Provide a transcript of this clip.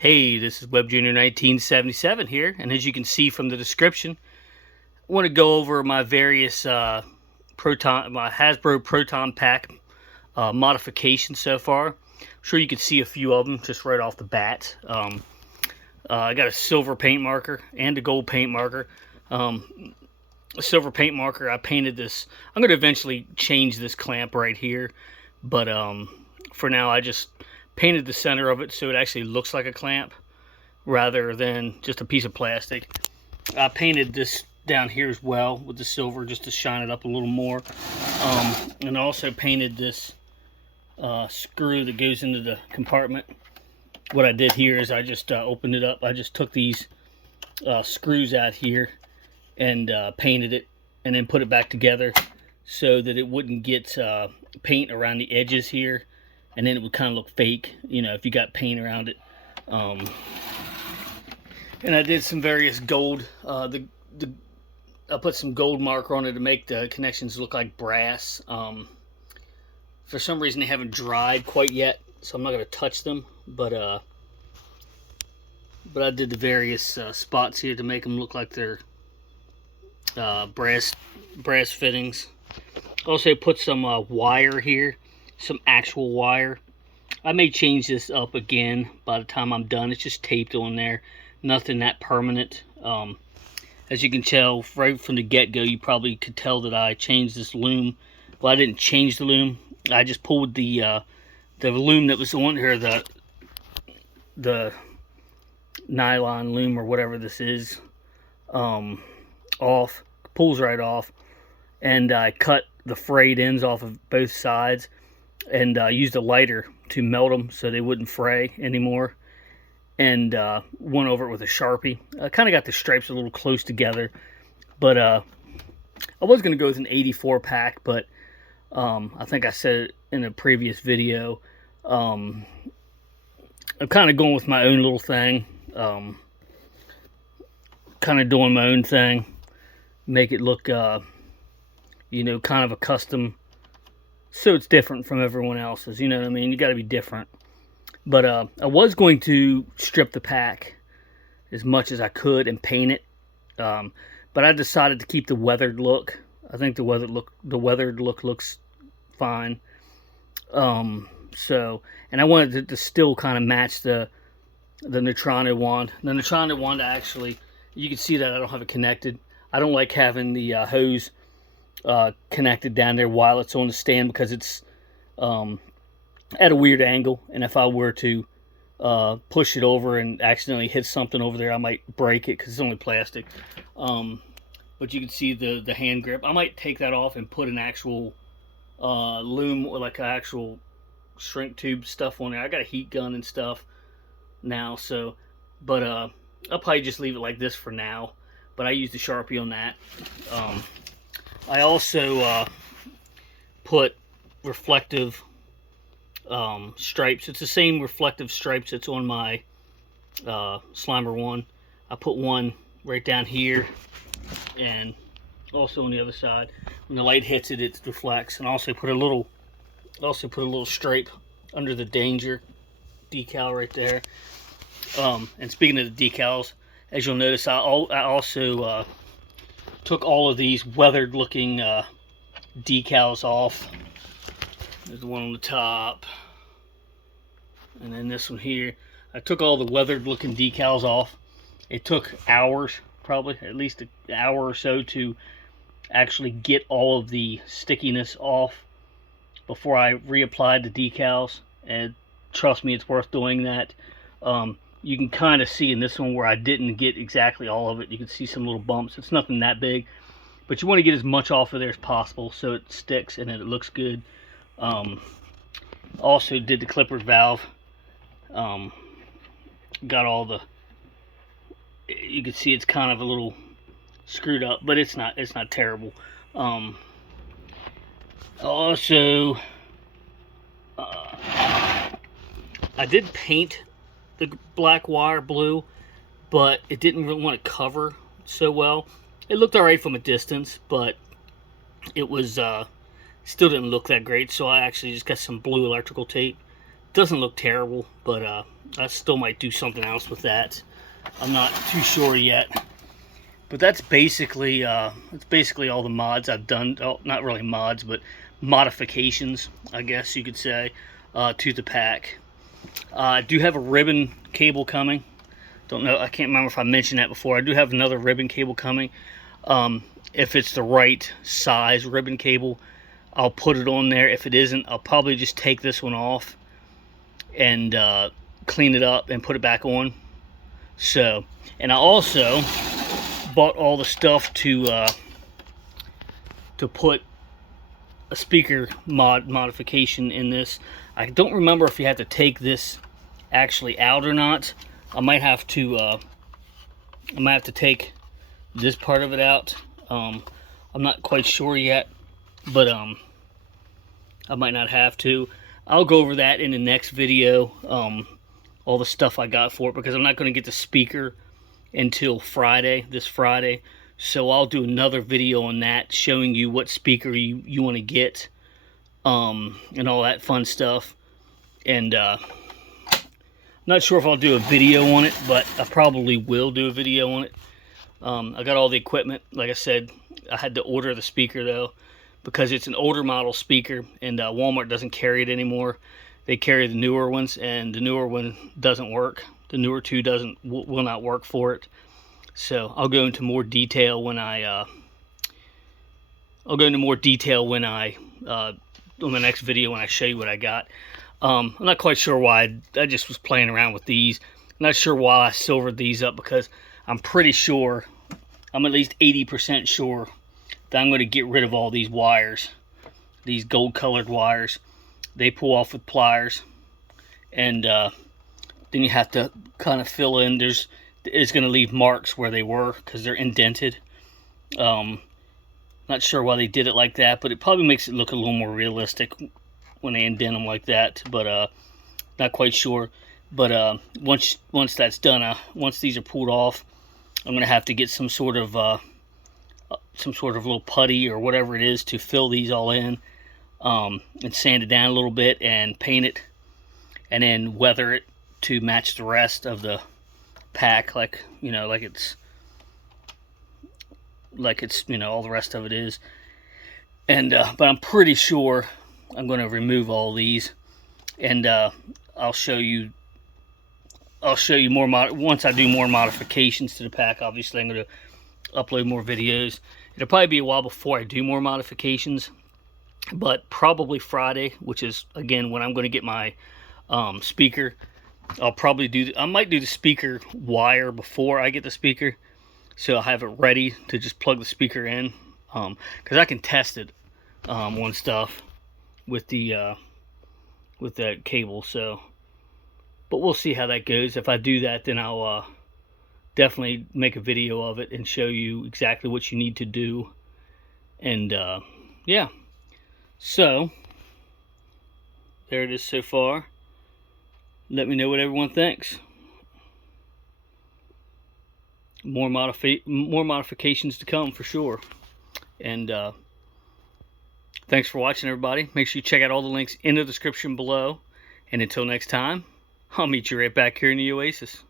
Hey, this is Web Junior 1977 here, and as you can see from the description, I want to go over my various my Hasbro Proton pack modifications so far. I'm sure you can see a few of them just right off the bat. I got a silver paint marker and a gold paint marker. A silver paint marker, I painted this. I'm going to eventually change this clamp right here, but for now I just painted the center of it so it actually looks like a clamp rather than just a piece of plastic. I painted this down here as well with the silver just to shine it up a little more, and also painted this screw that goes into the compartment. What I did here is I just opened it up. I just took these screws out here and painted it and then put it back together so that it wouldn't get paint around the edges here, and then it would kind of look fake, you know, if you got paint around it. And I did some various gold. I put some gold marker on it to make the connections look like brass. For some reason, they haven't dried quite yet, so I'm not going to touch them. But I did the various spots here to make them look like they're brass fittings. Also put some wire here. Some actual wire. I may change this up again by the time I'm done. It's just taped on there, nothing that permanent. As you can tell right from the get-go, you probably could tell that I changed this loom. Well, I didn't change the loom. I just pulled the loom that was on here, the nylon loom or whatever this is, off. Pulls right off, and I cut the frayed ends off of both sides, and used a lighter to melt them so they wouldn't fray anymore, and went over it with a Sharpie. I kind of got the stripes a little close together, but I was going to go with an 84 pack, but I think I said it in a previous video. I'm kind of going with my own little thing, kind of doing my own thing, make it look, you know, kind of a custom, so it's different from everyone else's, you know what I mean? You got to be different. But I was going to strip the pack as much as I could and paint it, but I decided to keep the weathered look. I think the weathered look looks fine. So, and I wanted to still kind of match the Neutrino wand. The Neutrino wand, actually, you can see that I don't have it connected. I don't like having the hose connected down there while it's on the stand, because it's at a weird angle, and if I were to push it over and accidentally hit something over there, I might break it because it's only plastic. But you can see the hand grip. I might take that off and put an actual loom, or like an actual shrink tube stuff on there. I got a heat gun and stuff now, so, but I'll probably just leave it like this for now, but I used the Sharpie on that. I also put reflective stripes. It's the same reflective stripes that's on my Slimer one. I put one right down here, and also on the other side. When the light hits it, it reflects. And also put a little stripe under the danger decal right there. And speaking of the decals, as you'll notice, I also took all of these weathered looking decals off. There's the one on the top, and then this one here. I took all the weathered looking decals off. It took hours, probably at least an hour or so, to actually get all of the stickiness off before I reapplied the decals, and trust me, it's worth doing that. You can kind of see in this one where I didn't get exactly all of it. You can see some little bumps. It's nothing that big, but you want to get as much off of there as possible so it sticks and it looks good. Also did the clipper valve. Got all the, you can see it's kind of a little screwed up, but it's not terrible. Also, I did paint the black wire blue, but it didn't really want to cover so well. It looked alright from a distance, but it was still didn't look that great, so I actually just got some blue electrical tape doesn't look terrible, but I still might do something else with that. I'm not too sure yet. But that's basically all the mods I've done. Oh, not really mods, but modifications, I guess you could say, to the pack. I do have a ribbon cable coming. Don't know, I can't remember if I mentioned that before. I do have another ribbon cable coming. If it's the right size ribbon cable, I'll put it on there. If it isn't, I'll probably just take this one off and clean it up and put it back on. So, and I also bought all the stuff to put a speaker modification in this. I don't remember if you have to take this actually out or not. I might have to take this part of it out. I'm not quite sure yet, but I might not have to. I'll go over that in the next video, all the stuff I got for it, because I'm not going to get the speaker until Friday, this Friday. So I'll do another video on that, showing you what speaker you want to get, and all that fun stuff. And not sure if I'll do a video on it, but I probably will do a video on it. I got all the equipment. Like I said, I had to order the speaker though, because it's an older model speaker, and Walmart doesn't carry it anymore. They carry the newer ones, and the newer one doesn't work. The newer two will not work for it. So I'll go into more detail when on the next video when I show you what I got. I'm not quite sure why. I just was playing around with these. I'm not sure why I silvered these up, because I'm pretty sure, I'm at least 80% sure that I'm going to get rid of all these wires, these gold colored wires. They pull off with pliers, and then you have to kind of fill in. It's going to leave marks where they were because they're indented. Not sure why they did it like that, but it probably makes it look a little more realistic when they indent them like that. But not quite sure. But once that's done, once these are pulled off, I'm going to have to get some sort of little putty or whatever it is to fill these all in, and sand it down a little bit and paint it, and then weather it to match the rest of the pack, like it's all the rest of it is. And but I'm pretty sure I'm going to remove all these, and I'll show you more once I do more modifications to the pack. Obviously, I'm going to upload more videos. It'll probably be a while before I do more modifications, but probably Friday, which is again when I'm going to get my speaker. I might do the speaker wire before I get the speaker, so I'll have it ready to just plug the speaker in, because I can test it on stuff with that cable. So, but we'll see how that goes. If I do that, then I'll definitely make a video of it and show you exactly what you need to do. And yeah, so there it is so far. Let me know what everyone thinks. More modifications to come for sure. And thanks for watching, everybody. Make sure you check out all the links in the description below. And until next time, I'll meet you right back here in the Oasis.